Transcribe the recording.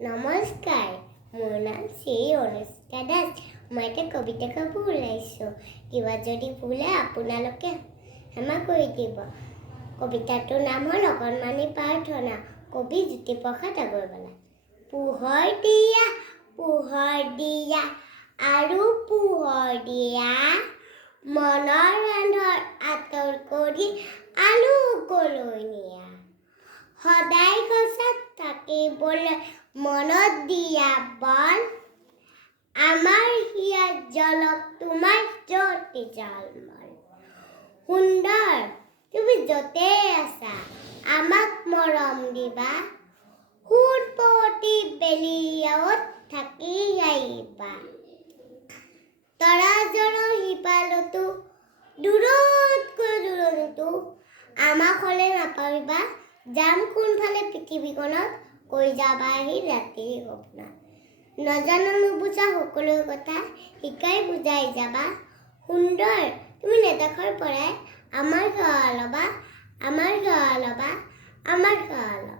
নমস্কাৰ, মোৰ নাম শ্ৰী অনুষ্কা দাস। মই এটা কবিতা গাব ওলাইছোঁ। কিবা যদি ভুলে আপোনালোকে ক্ষমা কৰি দিব। কবিতাটোৰ নাম হ'ল অকণমানি প্ৰাৰ্থনা, কবি জ্যোতিপ্ৰসাদ আগৰৱালা। পোহৰ দিয়া আৰু পোহৰ দিয়া, মনৰ আন্ধাৰ আঁতৰ কৰি আলোকলৈ নিয়া। সদায় গছত থাকিবলৈ মনত দিয়া বল, আমাৰ হিয়াত জ্বলক তোমাৰ জ্যোতি ঝলমল। সুন্দৰ, তুমি য'তে আছা আমাক মৰম দিবা, সোণপতি বেলিয়াত থাকি আহিবা। তৰাজনৰ সিপালতো দূৰতকৈ দূৰণিতো আমাক হ'লে নাপাবিবা, যাম কোনফালে পৃথিৱীখনত কৈ যাবাহি ৰাতিৰ সপোনত। নজনা নুবুজা সকলো কথা শিকাই বুজাই যাবা। সুন্দৰ, তুমি নেদেখাৰ পৰাই আমাৰ সেৱা ল'বা, আমাৰ সেৱা ল'বা, আমাৰ সেৱা ল'বা।